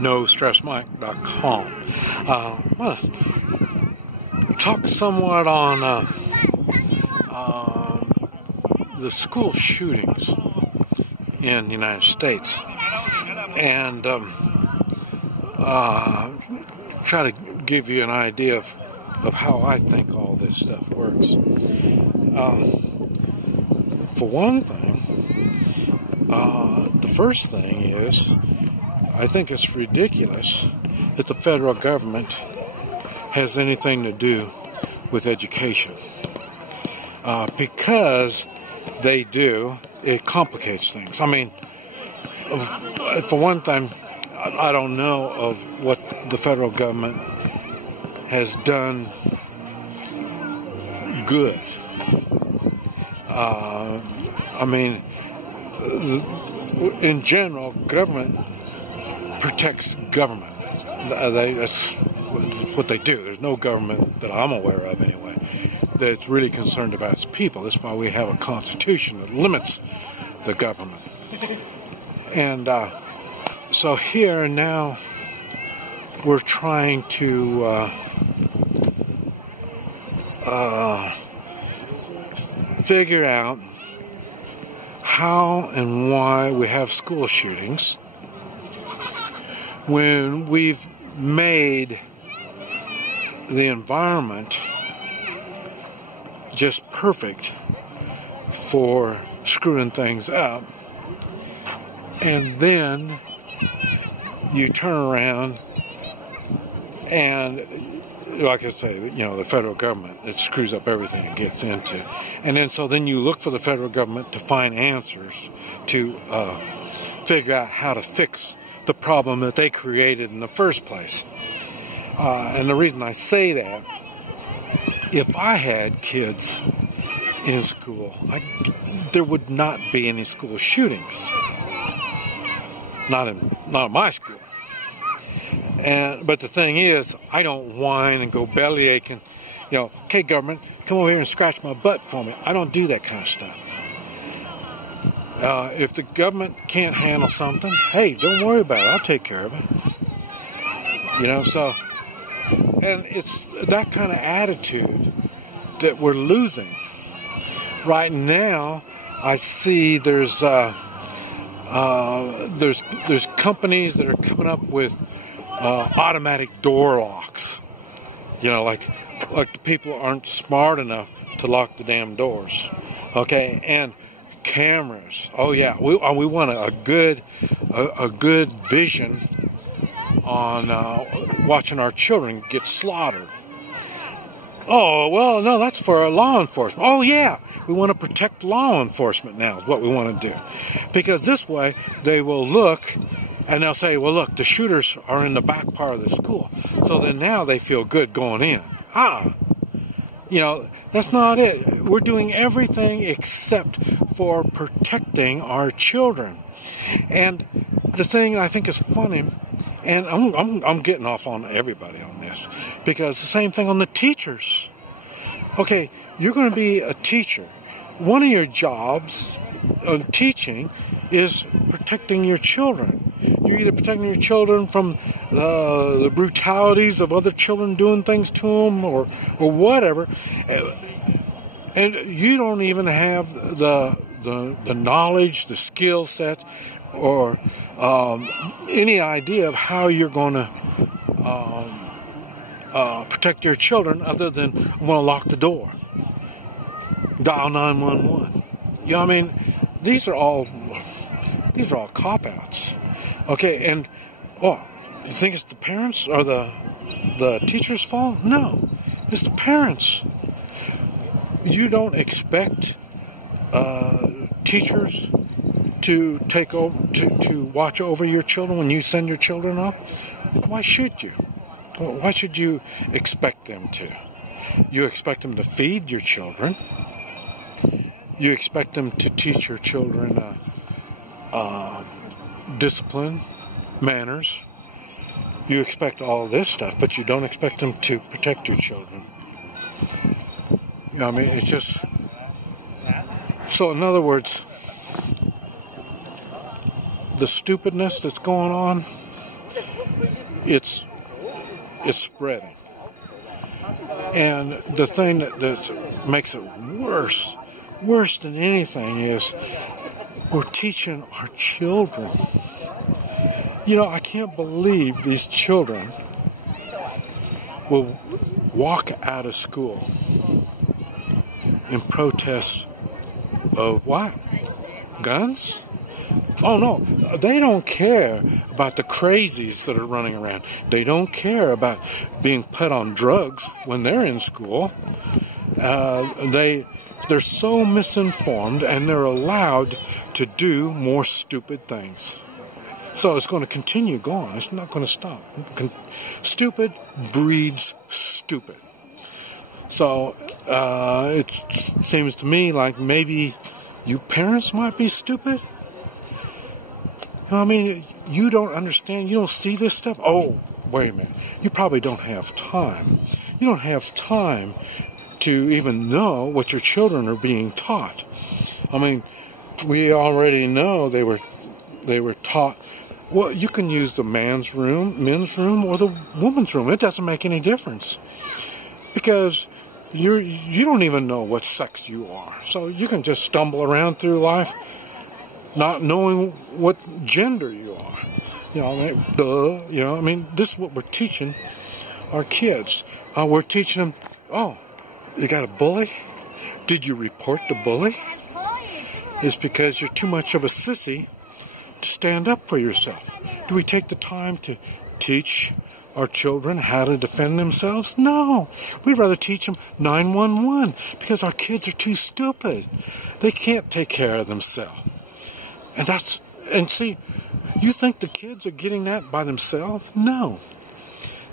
NoStressMike.com. I want to talk somewhat on the school shootings in the United States, and try to give you an idea of how I think all this stuff works. For one thing, the first thing is, I think it's ridiculous that the federal government has anything to do with education. Because they do, it complicates things. I mean, for one thing, I don't know of what the federal government has done good. I mean, in general, government protects government. That's what they do. There's no government that I'm aware of, anyway, that's really concerned about its people. That's why we have a constitution that limits the government. And so here now, we're trying to figure out how and why we have school shootings when we've made the environment just perfect for screwing things up, and then you turn around and, like I say, the federal government, it screws up everything it gets into. And then you look for the federal government to find answers to figure out how to fix the problem that they created in the first place. And the reason I say that, if I had kids in school, there would not be any school shootings. Not in my school. But the thing is, I don't whine and go belly aching, okay, government, come over here and scratch my butt for me. I don't do that kind of stuff. If the government can't handle something, hey, don't worry about it. I'll take care of it. So, and it's that kind of attitude that we're losing. Right now, I see there's companies that are coming up with automatic door locks. Like the people aren't smart enough to lock the damn doors. Okay, and cameras. Oh yeah, we want a good vision on watching our children get slaughtered. Oh well, no, that's for law enforcement. Oh yeah, we want to protect law enforcement now is what we want to do, because this way they will look and they'll say, well, look, the shooters are in the back part of the school, so then now they feel good going in. That's not it. We're doing everything except for protecting our children. And the thing I think is funny, and I'm getting off on everybody on this, because the same thing on the teachers. Okay, you're going to be a teacher. One of your jobs of teaching is protecting your children. You're either protecting your children from the brutalities of other children doing things to them, or whatever, and you don't even have the knowledge, the skill set, or any idea of how you're going to protect your children, other than I'm going to lock the door, dial 911. I mean, these are all cop-outs. Okay, and you think it's the parents or the teacher's fault? No, it's the parents. You don't expect teachers to take over to watch over your children when you send your children off. Why should you? Why should you expect them to? You expect them to feed your children. You expect them to teach your children discipline, manners. You expect all this stuff, but you don't expect them to protect your children. It's just... So, in other words, the stupidness that's going on it's spreading. And the thing that makes it worse than anything, is we're teaching our children. You know, I can't believe these children will walk out of school in protest of what? Guns? Oh no, they don't care about the crazies that are running around. They don't care about being put on drugs when they're in school. They're so misinformed, and they're allowed to do more stupid things. So it's going to continue going. It's not going to stop. Stupid breeds stupid. So it seems to me like maybe you parents might be stupid. I mean, you don't understand. You don't see this stuff. Oh, wait a minute. You probably don't have time. You don't have time to even know what your children are being taught. I mean, we already know they were taught, well, you can use the men's room, or the woman's room. It doesn't make any difference, because you don't even know what sex you are. So you can just stumble around through life not knowing what gender you are. You know, I mean, this is what we're teaching our kids. We're teaching them, oh, you got a bully? Did you report the bully? It's because you're too much of a sissy to stand up for yourself. Do we take the time to teach our children how to defend themselves? No. We'd rather teach them 911, because our kids are too stupid. They can't take care of themselves. And see, you think the kids are getting that by themselves? No.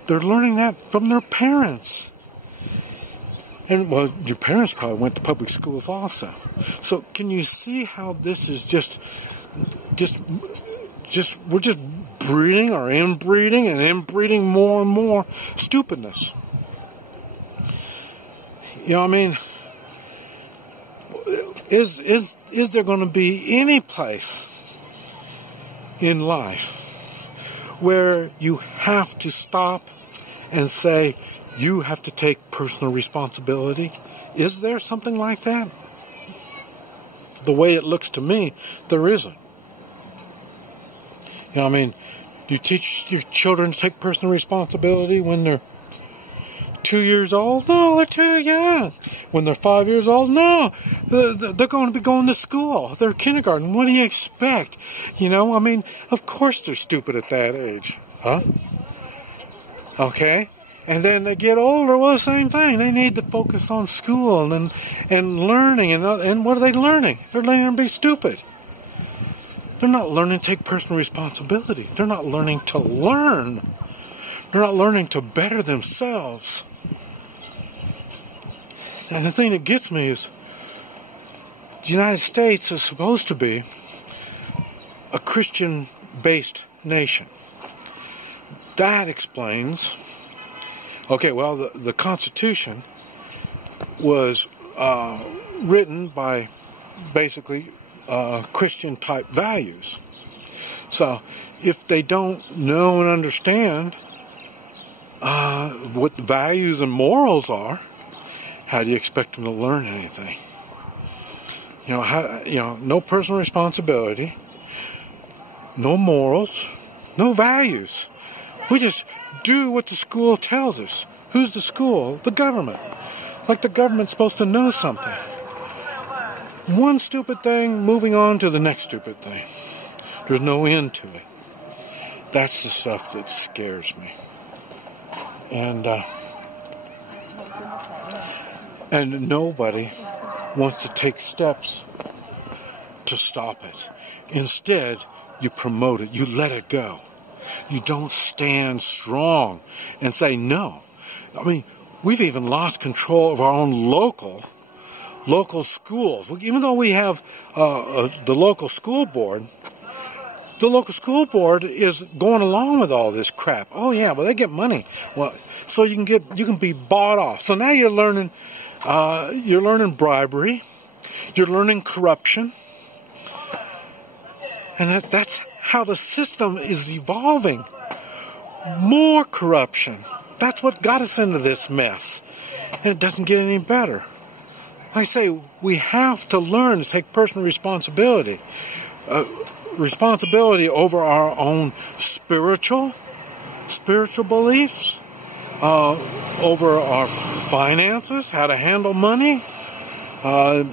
They're learning that from their parents. And, well, your parents probably went to public schools also. So can you see how this is we're just breeding or inbreeding and inbreeding more and more stupidness? You know what I mean? Is there going to be any place in life where you have to stop and say, you have to take personal responsibility? Is there something like that? The way it looks to me, there isn't. You know what I mean? You teach your children to take personal responsibility when they're 2 years old? No, they're too young. When they're 5 years old? No, they're going to be going to school. They're kindergarten. What do you expect? You know, I mean, of course they're stupid at that age. Huh? Okay? And then they get older, well, the same thing. They need to focus on school and learning. And what are they learning? They're learning to be stupid. They're not learning to take personal responsibility. They're not learning to learn. They're not learning to better themselves. And the thing that gets me is the United States is supposed to be a Christian-based nation. That explains, okay, well, the Constitution was written by basically Christian-type values. So if they don't know and understand what the values and morals are, how do you expect them to learn anything? You know, no personal responsibility, no morals, no values. We just do what the school tells us. Who's the school? The government. Like the government's supposed to know something. One stupid thing, moving on to the next stupid thing. There's no end to it. That's the stuff that scares me. And nobody wants to take steps to stop it. Instead, you promote it. You let it go. You don't stand strong and say no. I mean, we've even lost control of our own local schools. Even though we have the local school board is going along with all this crap. Oh yeah, well they get money. Well, so you can be bought off. So now you're learning bribery, you're learning corruption, and that's how the system is evolving. more corruption. That's what got us into this mess. And it doesn't get any better. I say we have to learn to take personal responsibility. Responsibility over our own spiritual beliefs, over our finances, how to handle money, how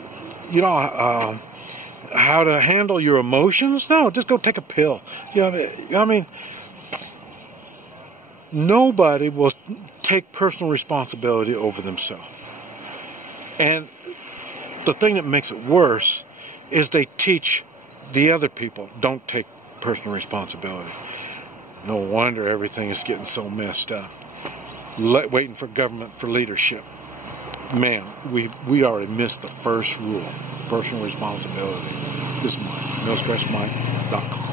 to handle your emotions. No, just go take a pill. I mean, nobody will take personal responsibility over themselves. And the thing that makes it worse is they teach the other people, don't take personal responsibility. No wonder everything is getting so messed up. Waiting for government for leadership. Man, we already missed the first rule. Personal responsibility. This is Mike. NoStressMike.com.